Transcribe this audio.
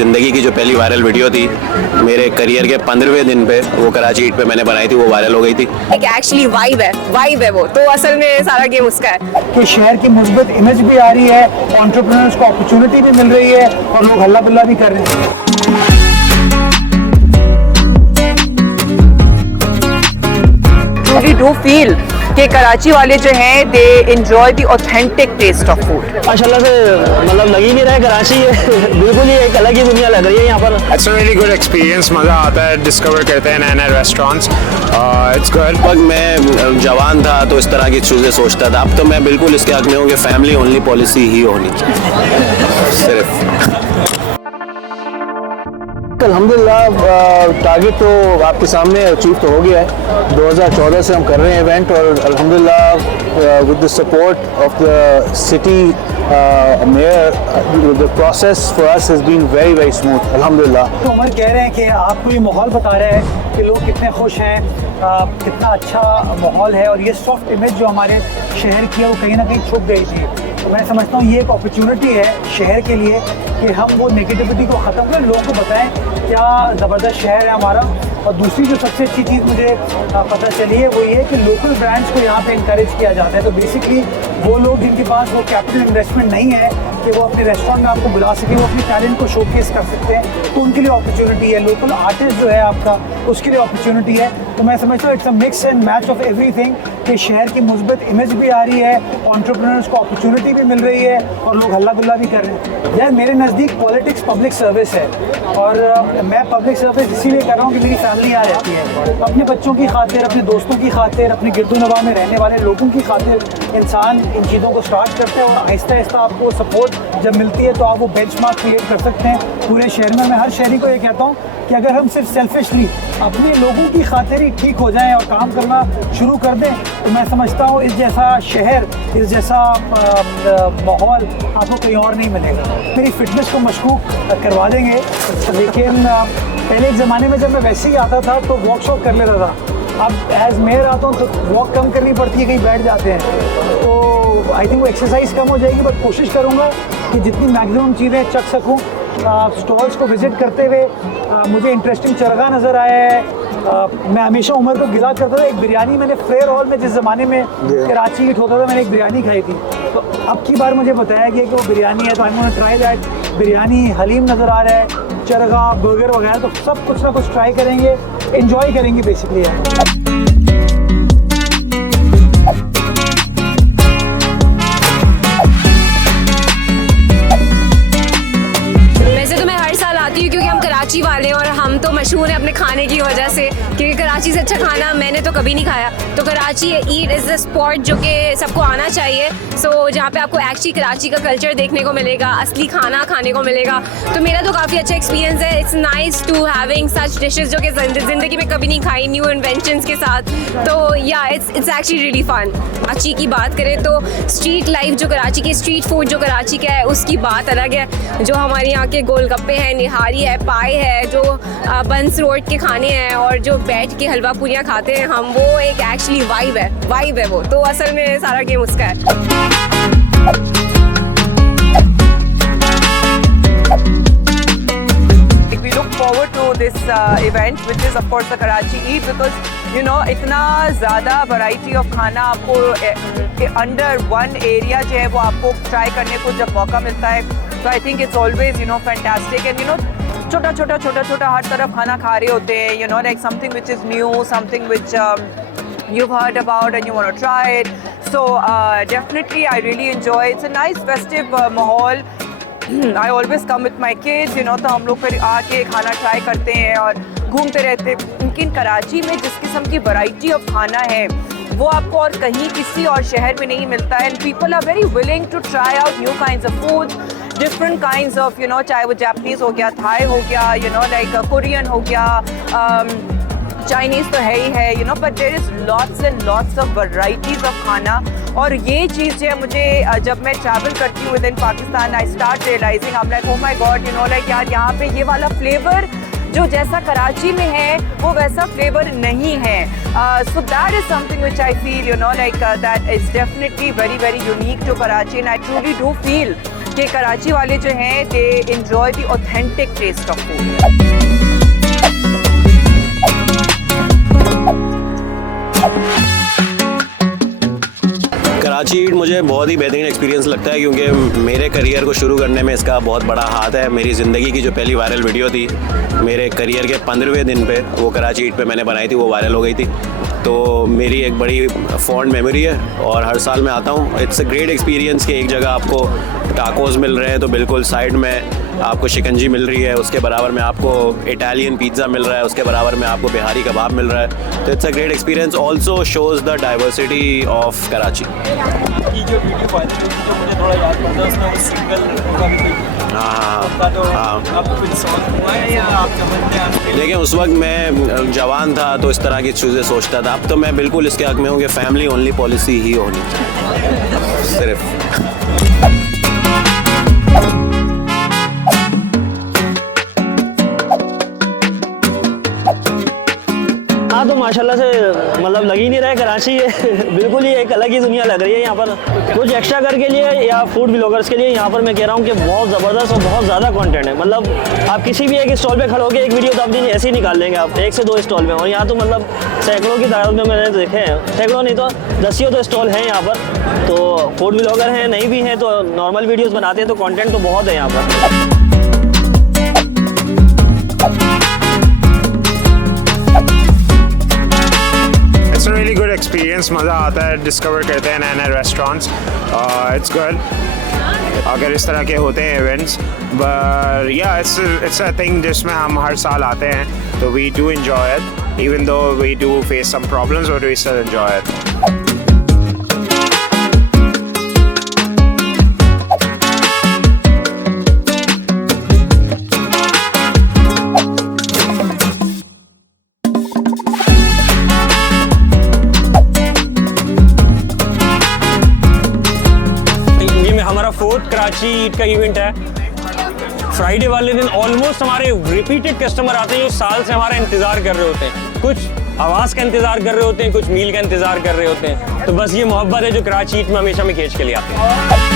ज़िंदगी की जो पहली वायरल वीडियो थी मेरे करियर के 15वें दिन पे, वो कराची ईद पे मैंने बनाई थी, वो वायरल हो गई थी। एक एक्चुअली वाइब है वो, तो असल में सारा गेम उसका है कि शहर की मुस्बत इमेज भी आ रही है, एंटरप्रेन्योर्स को अपॉर्चुनिटी भी मिल रही है और लोग हल्ला बिल्ला भी कर रहे हैं। We do feel कि कराची वाले जो हैं they enjoy the authentic taste of food. माशाल्लाह से मतलब लग ही नहीं रहा है कराची है बिल्कुल ही एक अलग ही दुनिया लग रही है यहाँ पर। It's a really good experience, मज़ा आता है, डिस्कवर करते हैं नए नए रेस्टोरेंट्स। It's good. वक्त मैं जवान था तो इस तरह की चीज़ें सोचता था, अब तो मैं बिल्कुल इसके हक में हूँ कि फैमिली ओनली पॉलिसी ही होनी चाहिए सिर्फ। अल्हम्दुलिल्लाह टारगेट तो आपके सामने अचीव तो हो गया है। 2014 से हम कर रहे हैं इवेंट और अल्हम्दुलिल्लाह with the support of the city mayor the process for us has been very very smooth अल्हम्दुलिल्लाह। तो उमर कह रहे हैं कि आपको ये माहौल बता रहा है कि लोग कितने खुश हैं, कितना अच्छा माहौल है और ये सॉफ्ट इमेज जो हमारे शहर की है वो कहीं ना कहीं छुप गई थी। तो मैं समझता हूँ ये एक अपॉर्चुनिटी है शहर के लिए कि हम वो नेगेटिविटी को ख़त्म करें, लोगों को बताएं क्या ज़बरदस्त शहर है हमारा। और दूसरी जो सबसे अच्छी चीज़ मुझे पता चली है वो ये है कि लोकल ब्रांड्स को यहाँ पे इनकरेज किया जाता है। तो बेसिकली वो लोग जिनके पास वो कैपिटल इन्वेस्टमेंट नहीं है कि वो अपने रेस्टोरेंट में आपको बुला सके, वो अपने टैलेंट को शोकेस कर सकते हैं, तो उनके लिए अपॉर्चुनिटी है। लोकल आर्टिस्ट जो है आपका उसके लिए अपॉर्चुनिटी है। तो मैं समझता हूँ it's a mix and match of everything कि शहर की मुस्बत इमेज भी आ रही है, एंटरप्रेन्योर्स को अपॉर्चुनिटी भी मिल रही है और लोग हल्ला गुल्ला भी कर रहे हैं। यार मेरे नज़दीक पॉलिटिक्स पब्लिक सर्विस है और मैं पब्लिक सर्विस इसीलिए कर रहा हूँ कि मेरी फैमिली यहाँ रहती है। अपने बच्चों की खातिर, अपने दोस्तों की खातिर, अपने गिरदोनवा में रहने वाले लोगों की खातिर इंसान इन चीज़ों को स्टार्ट करते हैं और आहिस्ता आहिस्ता आपको सपोर्ट जब मिलती है तो आप वो बेंचमार्क क्रिएट कर सकते हैं पूरे शहर में। मैं हर शहरी को ये कहता हूँ कि अगर हम सिर्फ सेल्फिशली अपने लोगों की खातिर ही ठीक हो जाएं और काम करना शुरू कर दें तो मैं समझता हूँ इस जैसा शहर, इस जैसा माहौल आपको कहीं और नहीं मिलेगा। मेरी फिटनेस को मशकूक करवा देंगे, लेकिन पहले एक ज़माने में जब मैं वैसे ही आता था तो वॉक शॉक कर लेता था। अब एज मेयर आता हूँ तो वॉक कम करनी पड़ती है, कहीं बैठ जाते हैं, तो आई थिंक वो एक्सरसाइज कम हो जाएगी। बट कोशिश करूँगा कि जितनी मैक्सिमम चीज़ें चख सकूँ। स्टॉल्स को विज़िट करते हुए मुझे इंटरेस्टिंग चरगा नज़र आया है। मैं हमेशा उमर को गिला करता था, एक बिरयानी मैंने फ्लेयर हॉल में जिस ज़माने में कराची हिट होता था मैंने एक बिरयानी खाई थी, तो अब की बार मुझे बताया गया कि वो बिरयानी है, तो I want to try that. Biryani, haleem नज़र आ रहा है, चरगा, बर्गर वगैरह, तो सब कुछ ना कुछ ट्राई करेंगे, एंजॉय करेंगे बेसिकली है। क्योंकि हम कराची वाले हैं और हम तो मशहूर हैं अपने खाने की वजह से, क्योंकि कराची से अच्छा खाना मैंने तो कभी नहीं खाया। तो कराची ईट इज़ द स्पॉट जो कि सबको आना चाहिए। सो जहाँ पे आपको एक्चुअली कराची का कल्चर देखने को मिलेगा, असली खाना खाने को मिलेगा। तो मेरा तो काफ़ी अच्छा एक्सपीरियंस है। It's nice to having such dishes जो कि ज़िंदगी में कभी नहीं खाई, न्यू इन्वेंशंस के साथ। तो yeah it's actually really fun. Karachi की बात करें तो स्ट्रीट लाइफ जो कराची की, स्ट्रीट फूड जो कराची का है उसकी बात अलग है। जो हमारे यहाँ के गोलगप्पे हैं, निहारी है, पाए है, जो बंस रोड के खाने हैं और जो बैठ के हलवा पूरियाँ खाते हैं हम, वो एक एक्चुअली वाइब है वो, तो असल में सारा गेम उसका है। We look forward to this event, which is of course the Karachi Eid, because you know इतना ज़्यादा variety of खाना आपको under one area जो है वो आपको try करने को जब मौका मिलता है, तो I think it's always fantastic, and छोटा हर तरफ खाना खा रहे होते हैं, like something which is new, something which you've heard about and you want to try it. So definitely I really enjoy. It's a nice festive माहौल. I always come with my kids, तो हम लोग फिर आके खाना try करते हैं और घूमते रहते हैं। लेकिन कराची में जिस किस्म की वैरायटी ऑफ खाना है वो आपको और कहीं किसी और शहर में नहीं मिलता है। And people are very willing to try out new kinds of food, different kinds of चाहे वो जापानीज़ हो गया, थाई हो गया, लाइक कोरियन हो गया, चाइनीज़ तो है ही है, but there is lots and lots of varieties of खाना। और ये चीज़ जो है मुझे जब मैं ट्रैवल करती हूँ within Pakistan, I start realizing, I am like, oh my God, like यार यहाँ पे ये वाला फ्लेवर जो जैसा कराची में है वो वैसा फ्लेवर नहीं है। So that is something which I feel like that is definitely very very unique to Karachi, and I truly do feel कि कराची वाले जो हैं दे enjoy the authentic taste of food. Karachi ईट मुझे बहुत ही बेहतरीन एक्सपीरियंस लगता है क्योंकि मेरे करियर को शुरू करने में इसका बहुत बड़ा हाथ है। मेरी ज़िंदगी की जो पहली वायरल वीडियो थी मेरे करियर के 15वें दिन पे वो कराची ईट पे मैंने बनाई थी, वो वायरल हो गई थी। तो मेरी एक बड़ी फॉन्ड मेमोरी है और हर साल मैं आता हूँ। इट्स अ ग्रेट एक्सपीरियंस कि एक जगह आपको टाकोस मिल रहे हैं तो बिल्कुल साइड में आपको शिकंजी मिल रही है, उसके बराबर में आपको इटालियन पिज़्ज़ा मिल रहा है, उसके बराबर में आपको बिहारी कबाब मिल रहा है। तो it's a great experience, also shows the diversity of Karachi. की जो वीडियो वायरल हुई थी तो मुझे थोड़ा याद पड़ता है, उसमें वो सिंगल लड़कों का भी कोई हाँ तो आपको कुछ सॉल्व हुआ है या आपका मन में आने देखिए उस वक्त मैं जवान था तो इस तरह की चीज़ें सोचता था। अब तो मैं बिल्कुल इसके हक में हूँ कि फैमिली ओनली पॉलिसी ही होनी चाहिए सिर्फ। हाँ तो माशाल्लाह से मतलब लग ही नहीं रहा है कराची बिल्कुल ही एक अलग ही दुनिया लग रही है यहाँ पर। कुछ एक्स्ट्रा कर के लिए या फूड ब्लॉगर्स के लिए यहाँ पर मैं कह रहा हूँ कि बहुत ज़बरदस्त और बहुत ज़्यादा कंटेंट है। मतलब आप किसी भी एक स्टॉल पे खड़े होकर एक वीडियो तो आप ऐसे ही निकाल लेंगे आप 1 से 2 स्टॉल में। और यहाँ तो मतलब सैकड़ों की तादाद में मैंने देखे हैं, सैकड़ों नहीं तो दसियों तो स्टॉल हैं यहाँ पर। तो फूड ब्लॉगर हैं, नहीं भी हैं तो नॉर्मल वीडियोज़ बनाते हैं, तो कॉन्टेंट तो बहुत है यहाँ पर। It's a really good experience. मज़ा आता है, डिस्कवर करते हैं नए नए रेस्टोरेंट्स। इट्स गुड अगर इस तरह के होते हैं events. But yeah it's a thing जिसमें हम हर साल आते हैं, तो we do enjoy it even though we do face some problems but we still enjoy it. हमारा 4th कराची ईद का इवेंट है। फ्राइडे वाले दिन ऑलमोस्ट हमारे रिपीटेड कस्टमर आते हैं जो साल से हमारा इंतज़ार कर रहे होते हैं। कुछ आवाज़ का इंतज़ार कर रहे होते हैं, कुछ मील का इंतज़ार कर रहे होते हैं। तो बस ये मोहब्बत है जो कराची ईद में हमेशा में खींच के लिए आते हैं।